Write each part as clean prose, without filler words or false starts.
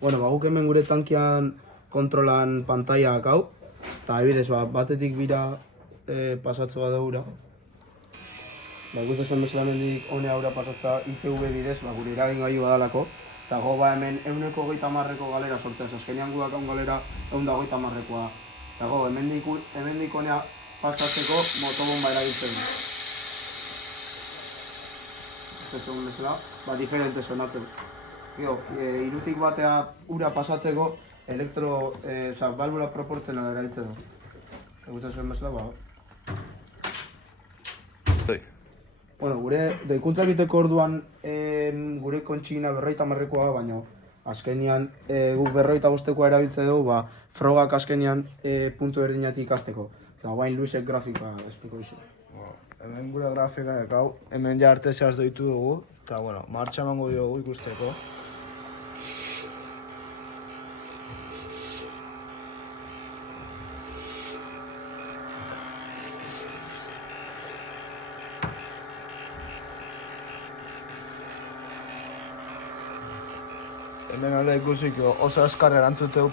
Bueno, guk hemen gure tankian kontrolan pantaiak hau, eta ebidez, batetik bira pasatze bat daura. Ikusten zen bezala mendik honea aurra pasatza ITV bidez, gure eragin gaiu badalako, eta hemen 130ko galera sortzez, azkenean gudak hon galera 130koa. Eta hemendik honea pasatzeko motobomba erabiltzen. Segun bezala, diferente sonatzen. Irutik batea ura pasatzeko balbula proportzionala erabiltzen du. Ikusten zuen bezala, Bueno, gure doikuntza egiteko orduan gure kontsigina 50koa, baina azkenean guk 55koa erabiltze dugu, frogak azkenean puntu berdinatik ikasteko. Eta guain Luisek grafika espliko izu. Hemen gure grafika dekau, hemen ja artesiaz doitu dugu, eta martxa emango diogu ikusteko. Hemen alde ikusiko oso azkar erantzuteu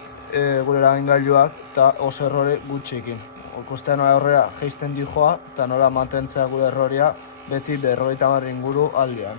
gure eragingailuak eta oso errore gutxikin. Ikustea nola horrela geisten dijoa eta nola mantentzea gure erroria beti 50 inguru aldean.